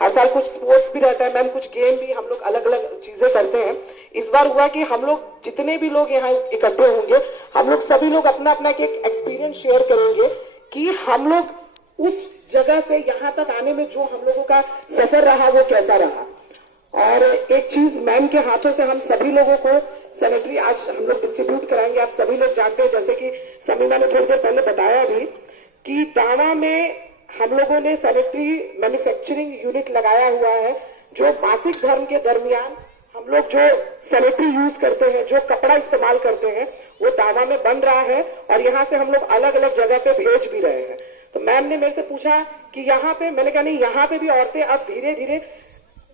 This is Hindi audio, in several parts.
हर साल कुछ स्पोर्ट्स भी रहता है मैम, कुछ गेम भी, हम लोग अलग अलग चीजें करते हैं। इस बार हुआ कि हम लोग जितने भी लोग यहाँ इकट्ठे होंगे, हम लोग सभी लोग अपना अपना एक एक्सपीरियंस शेयर करेंगे कि हम लोग उस जगह से यहाँ तक आने में जो हम लोगों का सफर रहा वो कैसा रहा। और एक चीज मैम के हाथों से हम सभी लोगों को सैनिटरी आज हम लोग डिस्ट्रीब्यूट कराएंगे। आप सभी लोग जानते हैं, जैसे कि समीमा ने थोड़ी देर पहले बताया भी कि दावा में हम लोगों ने सैनिटरी मैन्युफैक्चरिंग यूनिट लगाया हुआ है, जो मासिक धर्म के दरमियान हम लोग जो सैनिटरी यूज करते हैं, जो कपड़ा इस्तेमाल करते हैं, वो दावा में बन रहा है और यहाँ से हम लोग अलग अलग जगह पे भेज भी रहे हैं। तो मैम ने मेरे से पूछा कि यहाँ पे, मैंने कहा नहीं, यहाँ पे भी औरतें अब धीरे धीरे,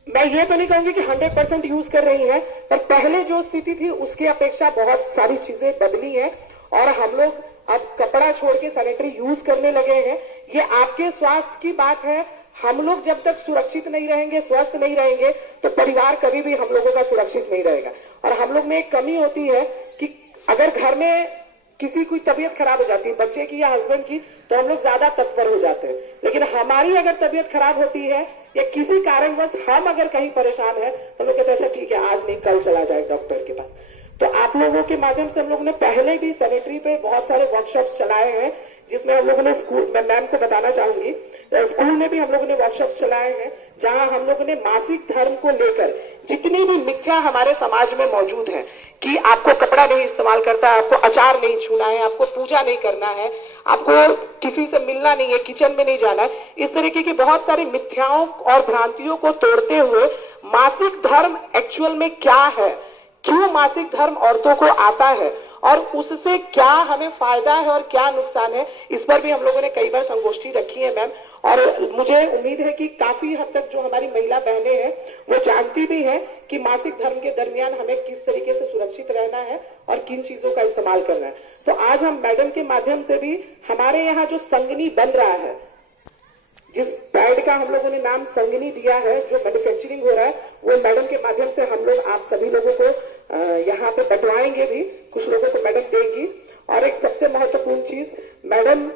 मैं ये तो नहीं कहूंगी कि 100% यूज कर रही हैं, पर पहले जो स्थिति थी उसके अपेक्षा बहुत सारी चीजें बदली हैं और हम लोग अब कपड़ा छोड़ के सैनिटरी यूज करने लगे हैं। ये आपके स्वास्थ्य की बात है। हम लोग जब तक सुरक्षित नहीं रहेंगे, स्वस्थ नहीं रहेंगे, तो परिवार कभी भी हम लोगों का सुरक्षित नहीं रहेगा। और हम लोग में एक कमी होती है कि अगर घर में किसी की तबीयत खराब हो जाती है, बच्चे की या हस्बैंड की, तो हम लोग ज्यादा तत्पर हो जाते हैं। लेकिन हमारी अगर तबीयत खराब होती है या किसी कारणवश हम अगर कहीं परेशान है, तो लोग कहते हैं अच्छा ठीक है, आज नहीं कल चला जाए डॉक्टर के पास। तो आप लोगों के माध्यम से हम लोगों ने पहले भी सैनिटरी पे बहुत सारे वर्कशॉप्स चलाए हैं, जिसमें हम लोगों ने स्कूल, मैं मैम को बताना चाहूंगी, स्कूल में भी हम लोगों ने वर्कशॉप्स चलाए हैं, जहां हम लोगों ने मासिक धर्म को लेकर जितनी भी मिथ्या हमारे समाज में मौजूद है कि आपको कपड़ा नहीं इस्तेमाल करता है, आपको अचार नहीं छूना है, आपको पूजा नहीं करना है, आपको किसी से मिलना नहीं है, किचन में नहीं जाना है, इस तरीके की बहुत सारी मिथ्याओं और भ्रांतियों को तोड़ते हुए मासिक धर्म एक्चुअल में क्या है, क्यों मासिक धर्म औरतों को आता है और उससे क्या हमें फायदा है और क्या नुकसान है, इस पर भी हम लोगों ने कई बार संगोष्ठी रखी है मैम। और मुझे उम्मीद है कि काफी हद तक जो हमारी महिला बहनें हैं वो जानती भी हैं कि मासिक धर्म के दरमियान हमें किस तरीके से सुरक्षित रहना है और किन चीजों का इस्तेमाल करना है। तो आज हम मैडम के माध्यम से भी हमारे यहाँ जो संगनी बन रहा है, जिस पैड का हम लोगों ने नाम संगनी दिया है, जो मैन्युफैक्चरिंग हो रहा है, वो मैडम के माध्यम से हम लोग आप सभी लोगों को यहाँ पे बंटवाएंगे भी, कुछ लोगों को मैडम देंगी। और एक सबसे महत्वपूर्ण चीज, मैडम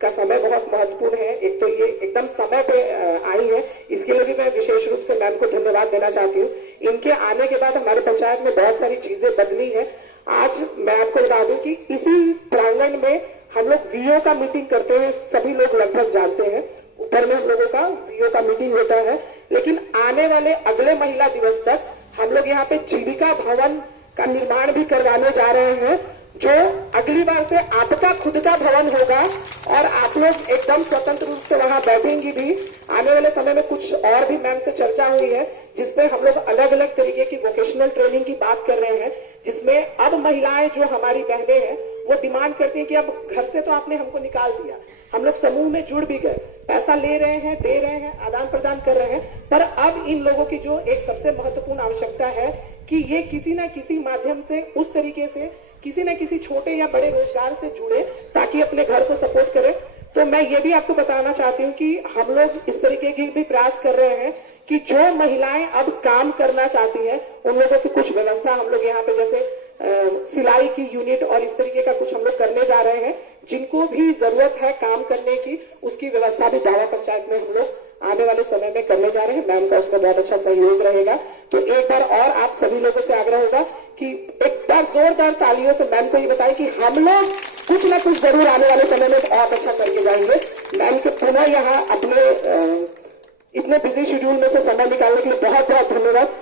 का समय बहुत महत्वपूर्ण है। एक तो ये एकदम समय पे आई है, इसके लिए भी मैं विशेष रूप से मैम को धन्यवाद देना चाहती हूँ। इनके आने के बाद हमारे पंचायत में बहुत सारी चीजें बदली है। आज मैं आपको बता दूं कि इसी प्रांगण में हम लोग वीओ का मीटिंग करते हैं, सभी लोग लगभग जानते हैं, ऊपर में हम लोगों का वीओ का मीटिंग होता है। लेकिन आने वाले अगले महिला दिवस तक हम लोग यहाँ पे जीविका भवन का निर्माण भी करवाने जा रहे हैं, जो अगली बार से आपका खुद का भवन होगा और आप लोग एकदम स्वतंत्र रूप से वहां बैठेंगी भी। आने वाले समय में कुछ और भी मैम से चर्चा हुई है, जिसमें हम लोग अलग अलग तरीके की वोकेशनल ट्रेनिंग की बात कर रहे हैं, जिसमें अब महिलाएं जो हमारी बहनें हैं वो डिमांड करती हैं कि अब घर से तो आपने हमको निकाल दिया, हम लोग समूह में जुड़ भी गए, पैसा ले रहे हैं, दे रहे हैं, आदान प्रदान कर रहे हैं, पर अब इन लोगों की जो एक सबसे महत्वपूर्ण आवश्यकता है कि ये किसी न किसी माध्यम से, उस तरीके से किसी न किसी छोटे या बड़े रोजगार से जुड़े, ताकि अपने घर को सपोर्ट करें। तो मैं ये भी आपको बताना चाहती हूँ कि हम लोग इस तरीके की भी प्रयास कर रहे हैं कि जो महिलाएं अब काम करना चाहती हैं, उन लोगों की कुछ व्यवस्था हम लोग यहाँ पे, जैसे सिलाई की यूनिट और इस तरीके का कुछ हम लोग करने जा रहे हैं। जिनको भी जरूरत है काम करने की, उसकी व्यवस्था भी दावा पंचायत में हम लोग आने वाले समय में करने जा रहे हैं। मैम का उसमें बहुत अच्छा सहयोग रहेगा। तो एक बार और आप सभी लोगों से आग्रह होगा कि एक बार जोरदार तालियों से मैम को ये बताएं कि हम लोग कुछ ना कुछ जरूर आने वाले समय में बहुत अच्छा करके जाएंगे। मैम के पुनः यहाँ अपने इतने बिजी शेड्यूल में से समय निकालने के लिए बहुत बहुत धन्यवाद।